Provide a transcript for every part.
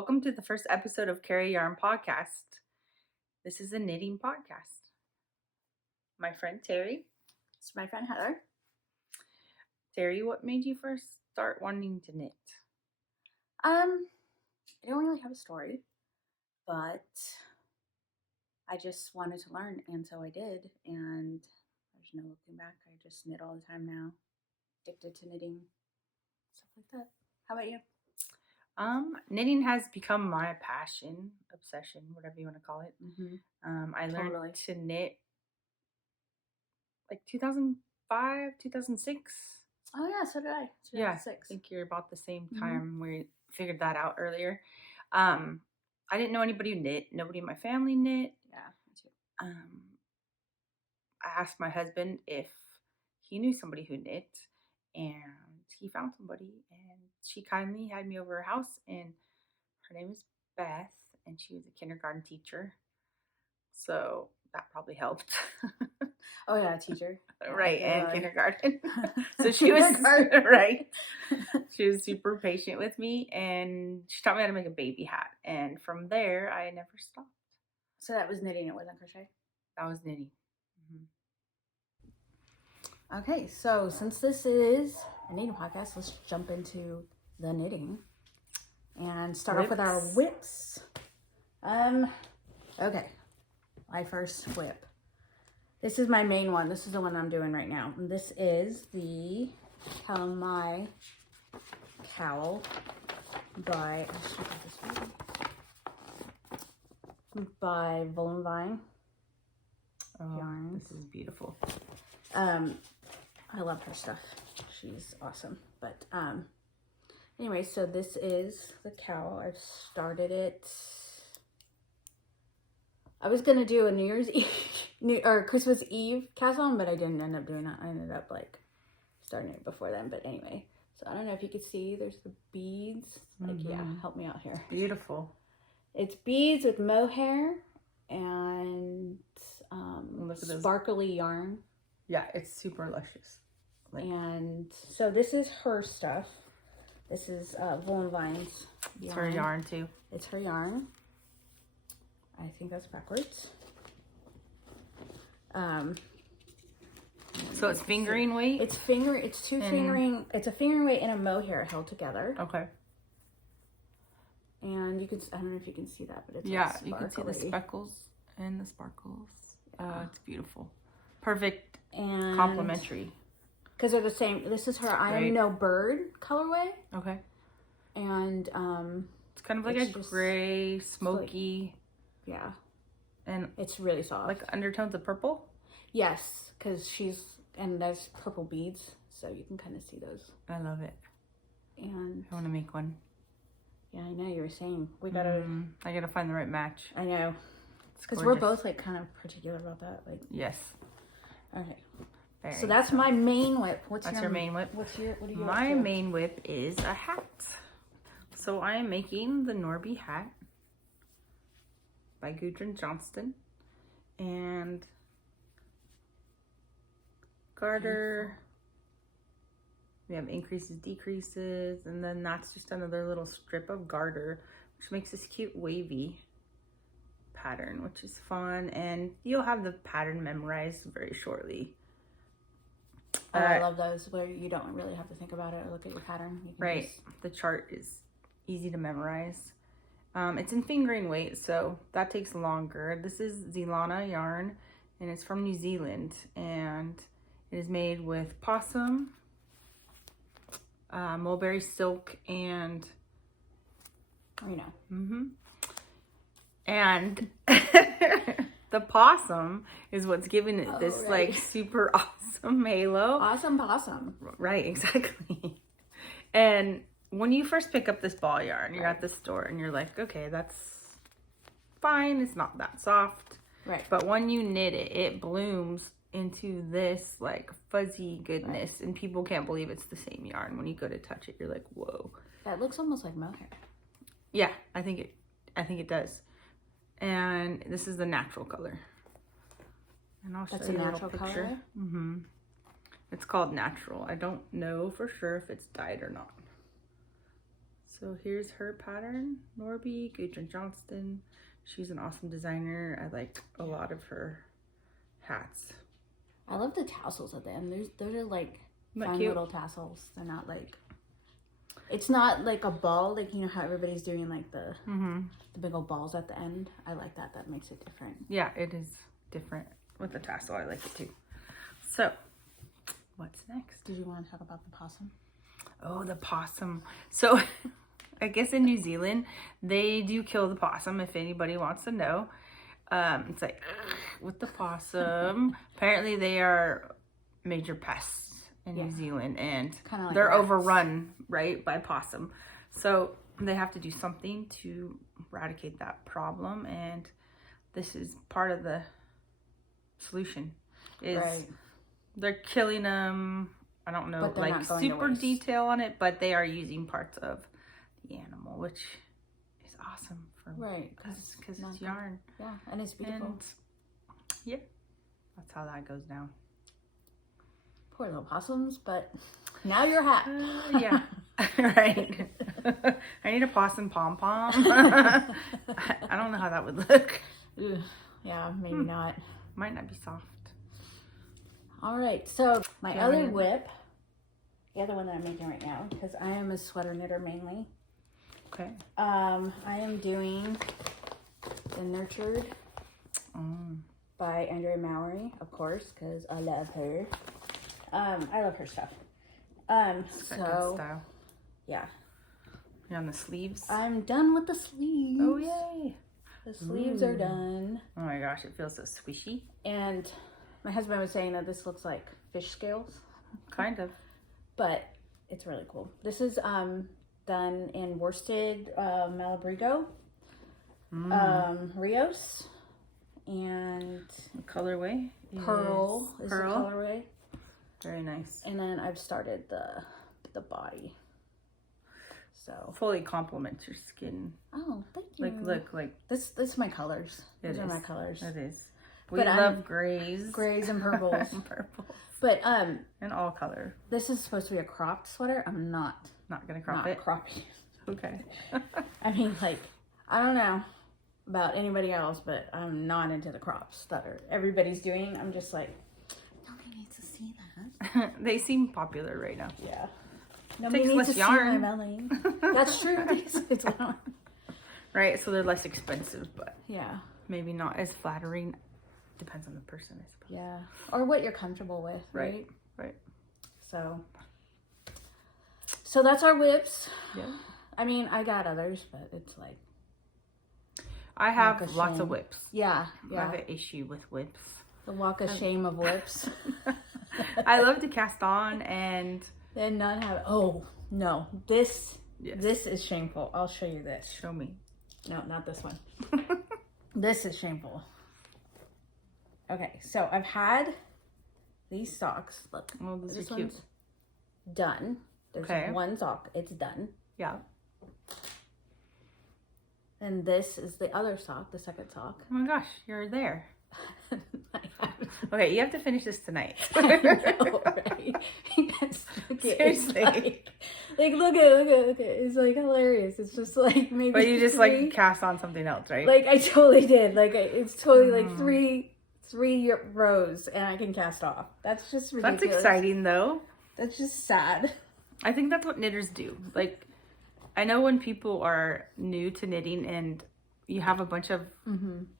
Welcome to the first episode of Carry Yarn Podcast. This is a knitting podcast. My friend Terry. It's my friend Heather. Terry, what made you first start wanting to knit? I don't really have a story, but I just wanted to learn, and so I did, and there's no looking back. I just knit all the time now. Addicted to knitting, stuff like that. How about you? Knitting has become my passion, obsession, whatever you want to call it. I learned Totally. to knit like 2005, 2006. Oh yeah, so did I. Yeah, 2006. I think you're about the same time. We figured that out earlier. I didn't know anybody who knit. Nobody in my family knit. Yeah, me too. I asked my husband if he knew somebody who knit, and he found somebody, and she kindly had me over her house, and her name is Beth, and she was a kindergarten teacher, so that probably helped. Oh yeah, teacher. Right, Yeah, and really. kindergarten. So she was right. She was super patient with me, and she taught me how to make a baby hat, and from there I never stopped. So that was knitting, it wasn't crochet? That was knitting. Okay, so since this is a knitting podcast, let's jump into the knitting and start off with our whips. Okay, my first whip. This is my main one. This is the one I'm doing right now. And this is the Calan Mai Cowl by Vine. Oh, Yarns. this is beautiful. I love her stuff. She's awesome. But anyway, so this is the cowl. I've started it. I was gonna do a New Year's Eve or Christmas Eve cast on, but I didn't end up doing that. I ended up like starting it before then. But anyway, so I don't know if you could see. There's the beads. Like yeah, help me out here. Beautiful. It's beads with mohair and sparkly yarn. Yeah, it's super luscious. And so this is her stuff. This is Woolen Vine's yarn. It's her yarn too. It's her yarn. I think that's backwards. So it's fingering weight? It's two fingering. It's a fingering weight and a mohair held together. Okay. And you can, I don't know if you can see that, but it's yeah, you can see the speckles and the sparkles. Yeah. It's beautiful. Perfect and complementary. Because they're the same. This is her I Am No Bird colorway. Okay. And it's kind of like a gray, smoky. Like, yeah. And it's really soft. Like undertones of purple? Yes, because and there's purple beads, so you can kind of see those. I love it. And I want to make one. Yeah, I know you were saying we gotta. I gotta find the right match. I know, because we're both like kind of particular about that. Like yes. Okay. Very so that's my main whip. That's your main whip. What do you? My main whip is a hat. So I am making the Norby Hat by Gudrun Johnston, and garter. We have increases, decreases, and then that's just another little strip of garter, which makes this cute wavy pattern, which is fun. And you'll have the pattern memorized very shortly. Oh, I love those where you don't really have to think about it or look at your pattern. You can right. The chart is easy to memorize. It's in fingering weight, so that takes longer. This is Zelana yarn, and it's from New Zealand, and it is made with possum, mulberry silk, and and the possum is what's giving it this like super awesome halo. Awesome possum. Right, exactly. And when you first pick up this ball yarn, you're at the store and you're like, okay, that's fine. It's not that soft. Right. But when you knit it, it blooms into this like fuzzy goodness, and people can't believe it's the same yarn. When you go to touch it, you're like, whoa. That looks almost like mohair. Yeah, I think it does. And this is the natural color. And I'll show you a little picture. Color? It's called natural. I don't know for sure if it's dyed or not. So here's her pattern. Norby, Gudrun Johnston. She's an awesome designer. I like a lot of her hats. I love the tassels at the end. Those are like fun cute? little tassels. They're not like, it's not like a ball, like you know how everybody's doing like the big old balls at the end. I like that. That makes it different. Yeah, it is different with the tassel. I like it too. So, what's next? Did you want to talk about the possum? Oh, the possum. So, I guess in New Zealand, they do kill the possum, if anybody wants to know. It's like, with the possum. Apparently, they are major pests in New Zealand, and like they're rats. overrun, right, by possum. So, they have to do something to eradicate that problem, and this is part of the solution. They're killing them. I don't know, like super detail on it, but they are using parts of the animal, which is awesome for because it's yarn. Yeah, and it's beautiful. And yeah, that's how that goes down. Poor little possums, but now you're hat. Yeah, right. I need a possum pom pom. I don't know how that would look. Yeah, maybe not. Might not be soft. All right, so my other whip, the other one that I'm making right now, because I am a sweater knitter mainly. Okay. I am doing the Nurtured by Andrea Mowry, of course, because I love her. I love her stuff. So style. Yeah. You're on the sleeves. I'm done with the sleeves. Oh yay! The sleeves are done. Oh my gosh, it feels so squishy. And my husband was saying that this looks like fish scales. Kind of. But it's really cool. This is done in worsted Malabrigo, Rios, and the colorway Pearl is the colorway. Very nice. And then I've started the body. So fully complements your skin. Oh, thank you. Look, this is my colors. These are my colors. It is. We love grays and purples. And purples. But and all color. This is supposed to be a cropped sweater. I'm not gonna crop it. Cropping. Okay. I mean, like, I don't know about anybody else, but I'm not into the crops that everybody's doing. I'm just like, nobody needs to see that. They seem popular right now. Yeah. Nobody needs to yarn. See my belly. That's true. It's right, so they're less expensive, but yeah, maybe not as flattering. Depends on the person, I suppose. Yeah, or what you're comfortable with, right? Right. So that's our whips. Yeah. I mean, I got others, but it's like I have lots of whips. Yeah. I have an issue with whips. The walk of shame of whips. I love to cast on and then not have. Oh no, this is shameful. I'll show you this. Show me. No, not this one. This is shameful. Okay, so I've had these socks. Look, those are cute. Done. There's one sock. It's done. Yeah. And this is the other sock, the second sock. Oh my gosh, you're there. Okay, you have to finish this tonight. I know, right? Seriously. Like, look at it's like hilarious. It's just like maybe. But you just like cast on something else, right? Like I totally did. Like it's totally like three rows, and I can cast off. That's just ridiculous. That's exciting, though. That's just sad. I think that's what knitters do. Like, I know when people are new to knitting and you have a bunch of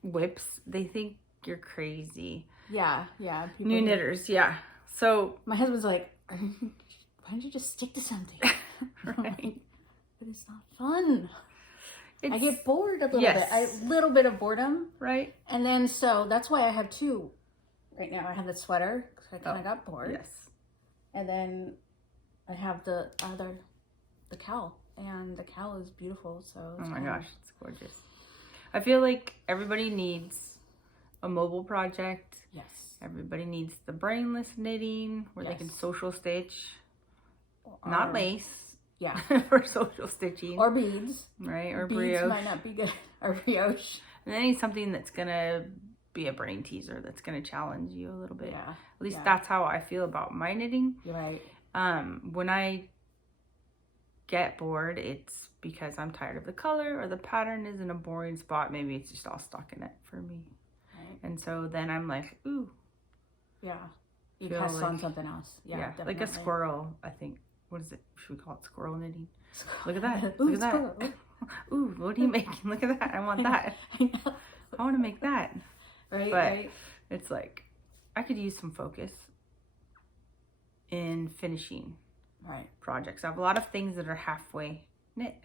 whips, they think you're crazy. Yeah. New knitters, yeah. So my husband's like, why don't you just stick to something? Right. But it's not fun. I get bored a little bit. A little bit of boredom. Right. And then, so that's why I have two right now. I have the sweater because I kind of got bored. Yes. And then I have the cowl. And the cowl is beautiful. So oh my gosh, it's gorgeous. I feel like everybody needs a mobile project. Yes. Everybody needs the brainless knitting where they can social stitch. Not lace. Yeah. For social stitching. Or beads. Right, or beads brioche. Might not be good. Or brioche. And they need something that's going to be a brain teaser, that's going to challenge you a little bit. Yeah. At least that's how I feel about my knitting. You're right. When I get bored, it's because I'm tired of the color or the pattern is in a boring spot. Maybe it's just all stockinette for me. Right. And so then I'm like, ooh. Yeah. You Feel pass like- on something else. Yeah, definitely. like a squirrel, I think. What is it? Should we call it squirrel knitting? Squirrel. Look at that. Ooh, Look at squirrel. that. Ooh, what are you making? Look at that. I want that. I know. I want to make that. Right, But right. it's like, I could use some focus in finishing Right. projects. I have a lot of things that are halfway knit.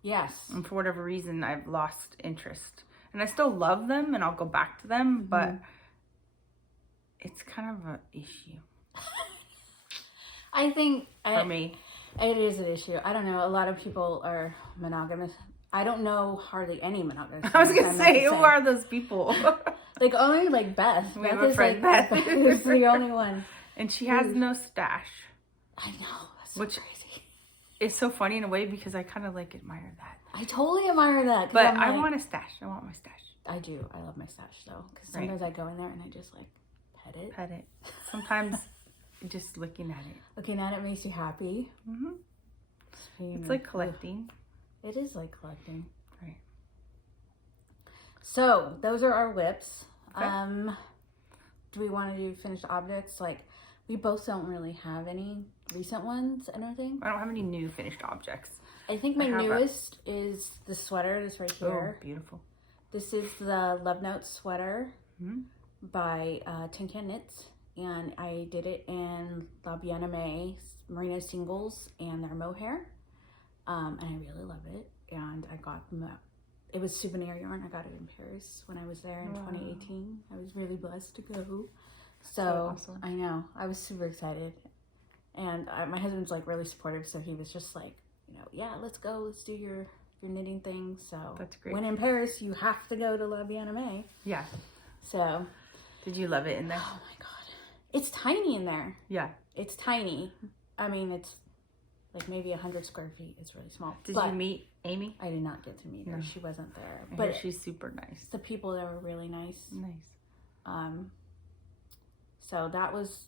Yes. And for whatever reason, I've lost interest. And I still love them and I'll go back to them, but it's kind of an issue I think for me. It is an issue. I don't know. A lot of people are monogamous. I don't know hardly any monogamous. I was going to say, who are those people? Like only like Beth. We Beth have a is friend, like Beth. is the only one. And she has no stash. I know. That's so Which- crazy. It's so funny in a way because I kind of like admire that. I totally admire that. 'Cause But I'm I like- want a stash. I want my stash. I do. I love my stash though, because Right. sometimes I go in there and I just like pet it. Pet it. Sometimes just looking at it. Looking at it makes you happy. Hmm Being It's like collecting. It is like collecting. Right. So those are our whips. Okay. Do we want to do finished objects? Like we both don't really have any recent ones, I don't think. I don't have any new finished objects. I think my I have a- newest is the sweater that's right here. Oh, beautiful. This is the Love Note sweater Mhm. by Tin Can Knits. And I did it in La Bien Aimée merino singles and their mohair. And I really love it. And I got it was souvenir yarn. I got it in Paris when I was there in 2018. I was really blessed to go. So awesome. I know. I was super excited. And my husband's like really supportive. So he was just like, you know, yeah, let's go. Let's do your knitting thing. So That's great. when in Paris, you have to go to La Bien Aimée. Yeah. So, Did you love it in there? oh my God. It's tiny in there. Yeah. It's tiny. I mean, it's like maybe 100 square feet. It's really small. Did But you meet Amy? I did not get to meet her. No. She wasn't there. I But hear she's super nice. the people there were really nice. Nice. So that was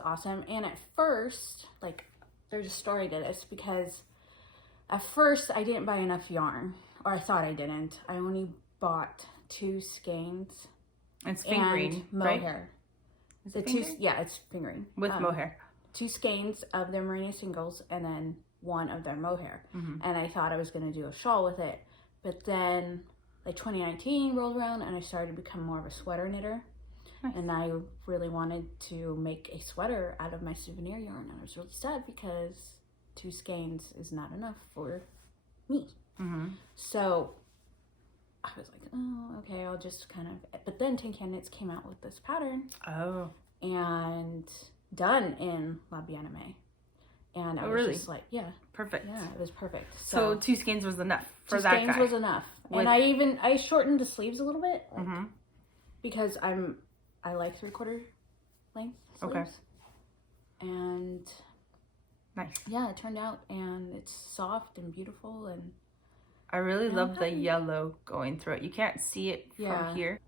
awesome. And at first, like, there's a story to this because at first I didn't buy enough yarn, or I thought I didn't. I only bought 2 skeins And it's fingering, and right? mohair. Is The it 2, fingering? yeah, it's fingering With mohair. 2 skeins of their merino singles and then 1 of their mohair. Mhm. And I thought I was going to do a shawl with it. But then like 2019 rolled around and I started to become more of a sweater knitter. Nice. And I really wanted to make a sweater out of my souvenir yarn. And I was really sad because 2 skeins is not enough for me. Mm-hmm. So I was like, oh, okay, I'll just kind of... But then Tin Can Knits came out with this pattern. Oh. And done in La Bien Aimée. And I Oh, was really? just like, yeah, Perfect. yeah, it was perfect. So 2 skeins was enough for 2 that skeins guy. was enough. With- And I shortened the sleeves a little bit Mm-hmm. because I like 3/4 length sleeves. Okay. And Nice. yeah, it turned out and it's soft and beautiful and I really Yeah, love the happy. yellow going through it. You can't see it Yeah. from here.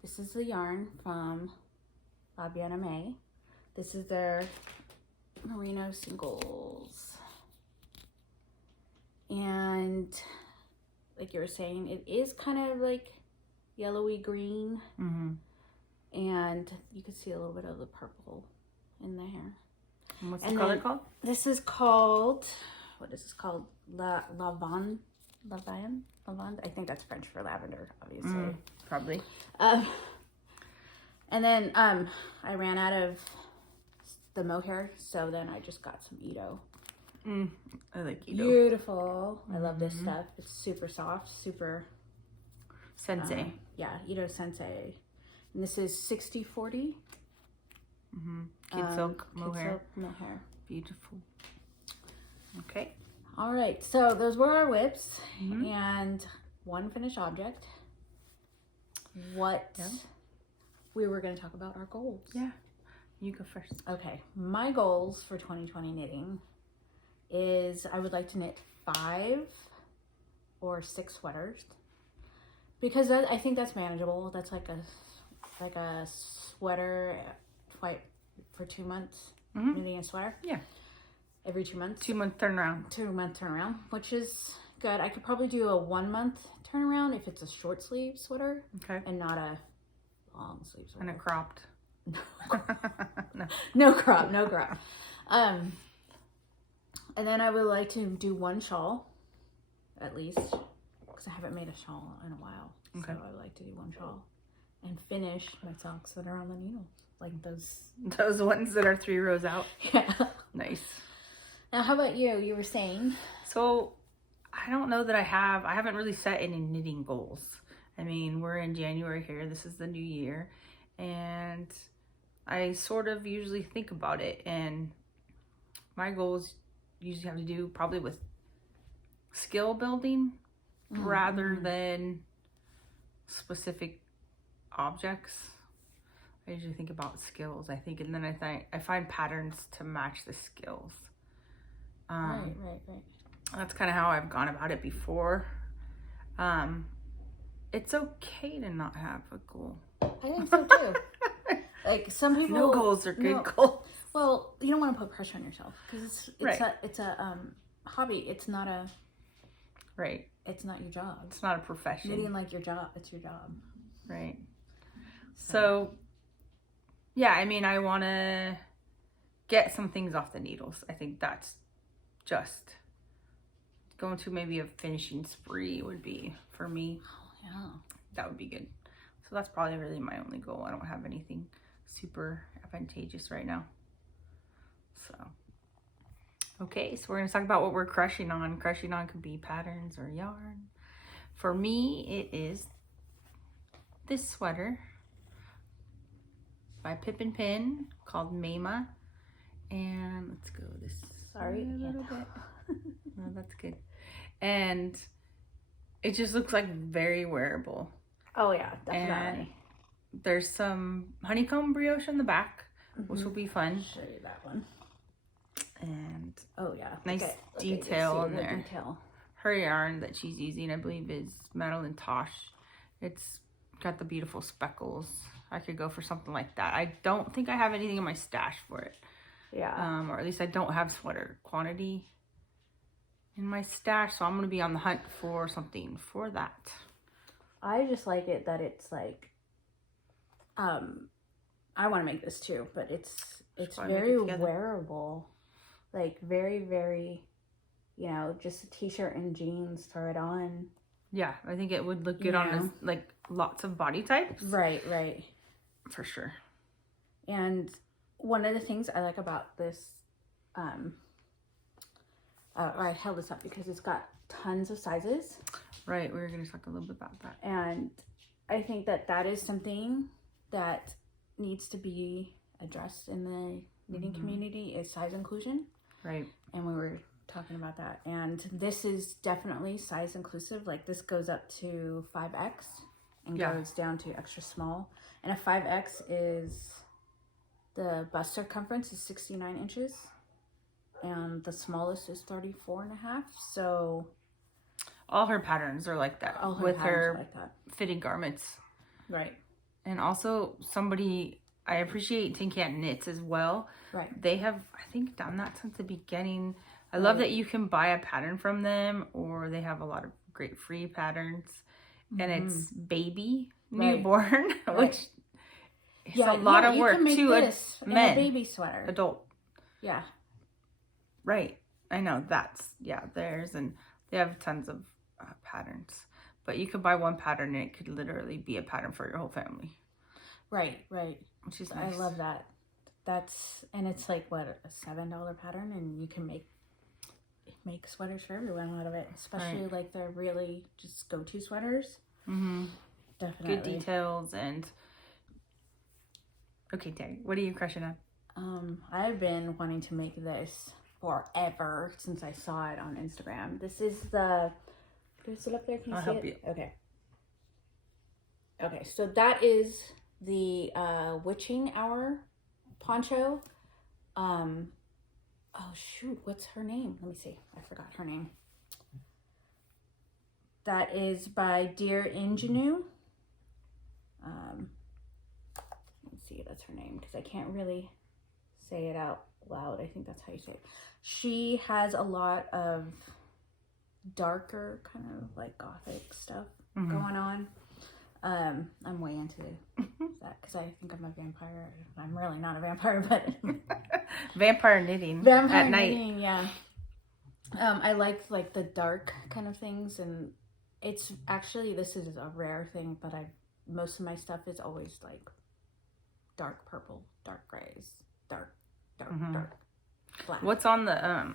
this is the yarn from La Bien Aimée. This is their merino singles. And like you were saying, it is kind of like yellowy green. Mm-hmm. And you can see a little bit of the purple in there. And what's And the color then- called? This is called, what is this called? Lavande? I think that's French for lavender, obviously. Probably. And then I ran out of the mohair, so then I just got some Ito. I like Ito. Beautiful. I love this stuff. It's super soft, super... Sensei. yeah, Ito Sensei. And this is 60/40. Kid silk Kid mohair. silk mohair. Beautiful. Okay. All right, so those were our whips and 1 finished object. What we were going to talk about our goals. Yeah. You go first. Okay, my goals for 2020 knitting is I would like to knit 5 or 6 sweaters because I think that's manageable. That's like a sweater for 2 months knitting a sweater. Yeah. Every 2 months? 2 month turnaround. 2 month turnaround, which is good. I could probably do a 1 month turnaround if it's a short sleeve sweater. Okay. And not a long sleeve sweater. And a cropped. No. No crop, no crop. And then I would like to do one shawl, at least, because I haven't made a shawl in a while. Okay. So I would like to do one shawl and finish my socks that are on the needle, like those. Those ones that are 3 rows out. Yeah. Nice. Now, how about you? You were saying. So I don't know that I haven't really set any knitting goals. I mean, we're in January here. This is the new year. And I sort of usually think about it. And my goals usually have to do probably with skill building rather than specific objects. I usually think about skills, I think. And then I find patterns to match the skills. Right. That's kind of how I've gone about it before. It's okay to not have a goal. I think so too. Like some people, no goals are good goals. Well, you don't want to put pressure on yourself because it's a hobby. It's not a right. It's not your job. It's not a profession. Knitting like your job. It's your job. Right. So yeah, I mean, I want to get some things off the needles. I think that's just going to maybe a finishing spree would be for me. Oh, yeah. That would be good. So that's probably really my only goal. I don't have anything super advantageous right now. So, okay, so we're going to talk about what we're crushing on. Crushing on could be patterns or yarn. For me, it is this sweater by Pip and Pin called Maema. And let's go this Sorry, a little bit. No, that's good. And it just looks like very wearable. Oh yeah, definitely. And there's some honeycomb brioche on the back, which will be fun. Show you that one. And oh yeah, nice detail on there. Her yarn that she's using, I believe, is Madeline Tosh. It's got the beautiful speckles. I could go for something like that. I don't think I have anything in my stash for it. Yeah. Or at least I don't have sweater quantity in my stash, so I'm going to be on the hunt for something for that. I just like it that it's like, I want to make this too, but it's very wearable, like very, very, you know, just a t-shirt and jeans, throw it on. Yeah, I think it would look good on like lots of body types. Right. For sure. And one of the things I like about this, I held this up because it's got tons of sizes. Right, we were going to talk a little bit about that. And I think that is something that needs to be addressed in the knitting community is size inclusion. Right. And we were talking about that. And this is definitely size inclusive. Like this goes up to 5X and goes down to extra small. And a 5X is, the bust circumference is 69 inches. And the smallest is 34.5. So all her patterns are like that. With her like that. fitted garments. Right. And also I appreciate Tin Can Knits as well. Right. They have, I think, done that since the beginning. I love that you can buy a pattern from them, or they have a lot of great free patterns. And it's baby, newborn, which is a lot of work to a a baby sweater. Adult. Yeah. Right. I know theirs, and they have tons of patterns. But you could buy one pattern and it could literally be a pattern for your whole family. Right. Which is nice. I love that. And it's like, what, a $7 pattern, and you can make sweaters for everyone out of it, especially like the really just go-to sweaters. Mm-hmm. Definitely. Good details. And okay, Terry, what are you crushing on? I've been wanting to make this forever since I saw it on Instagram. This is the, is it up there? Can you see it? I'll help you. Okay, so that is the witching hour poncho. Oh shoot, what's her name? Let me see. I forgot her name. That is by Dear Ingenue. Let me see, that's her name, because I can't really say it out loud. I think that's how you say it. She has a lot of darker kind of like gothic stuff going on. I'm way into that because I think I'm a vampire. I'm really not a vampire, but vampire knitting. Vampire at knitting, night. yeah. I like the dark kind of things, and it's actually, this is a rare thing, but most of my stuff is always like dark purple, dark grays, dark black. What's on the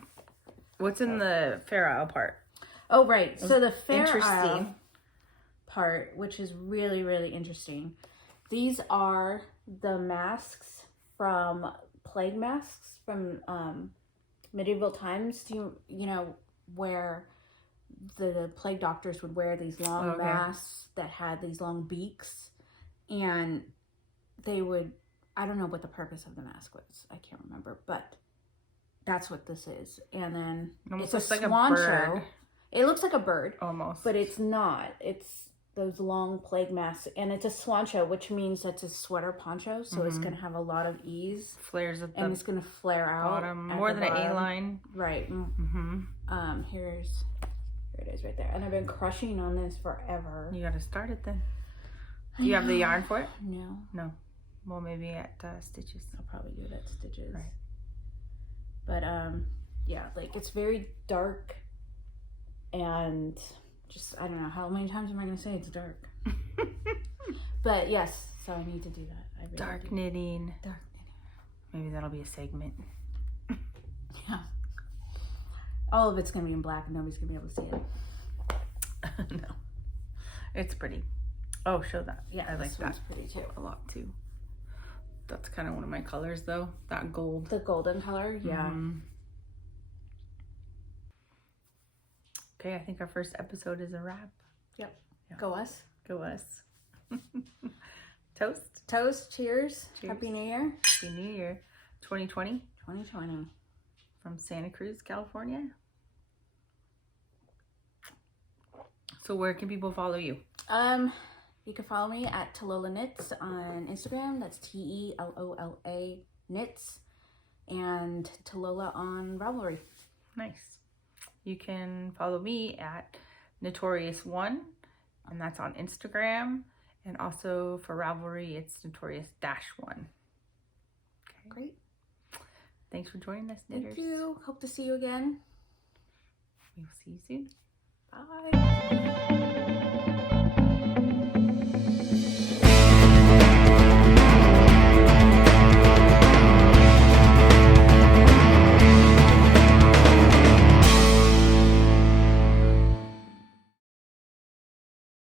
what's in the Fair Isle part? Oh, right. So the Fair interesting Isle part, which is really, really interesting. These are the masks from plague masks from medieval times. You know where the plague doctors would wear these long masks that had these long beaks, and they would, I don't know what the purpose of the mask was. I can't remember, but that's what this is. And then almost it's a like swan a bird. show. It looks like a bird. Almost. But it's not. It's those long plague masks. And it's a swan show, which means that's a sweater poncho. So it's going to have a lot of ease. Flares at the and it's going to flare out. Bottom. More than an A-line. Right. Here it is right there. And I've been crushing on this forever. You got to start it then. Do you have the yarn for it? No. No. Well, maybe at Stitches. I'll probably do it at Stitches. Right. But, yeah, like, it's very dark. And just, I don't know, how many times am I going to say it's dark? But, yes, so I need to do that. I really Dark do. knitting. Dark knitting. Maybe that'll be a segment. Yeah. All of it's going to be in black and nobody's going to be able to see it. No. It's pretty. Oh, show that. Yeah, I like this that. one's pretty too. A lot too. That's kind of one of my colors though. That gold. The golden color, yeah. Okay, I think our first episode is a wrap. Yep. Yeah. Go us. Go us. Toast. Toast. Cheers. Cheers. Happy New Year. Happy New Year. 2020. 2020. From Santa Cruz, California. So where can people follow you? You can follow me at Talola Knits on Instagram. That's TELOLA Knits. And Talola on Ravelry. Nice. You can follow me at Notorious1, and that's on Instagram. And also for Ravelry, it's Notorious-1. Okay. Great. Thanks for joining us, knitters. Thank you. Hope to see you again. We'll see you soon. Bye.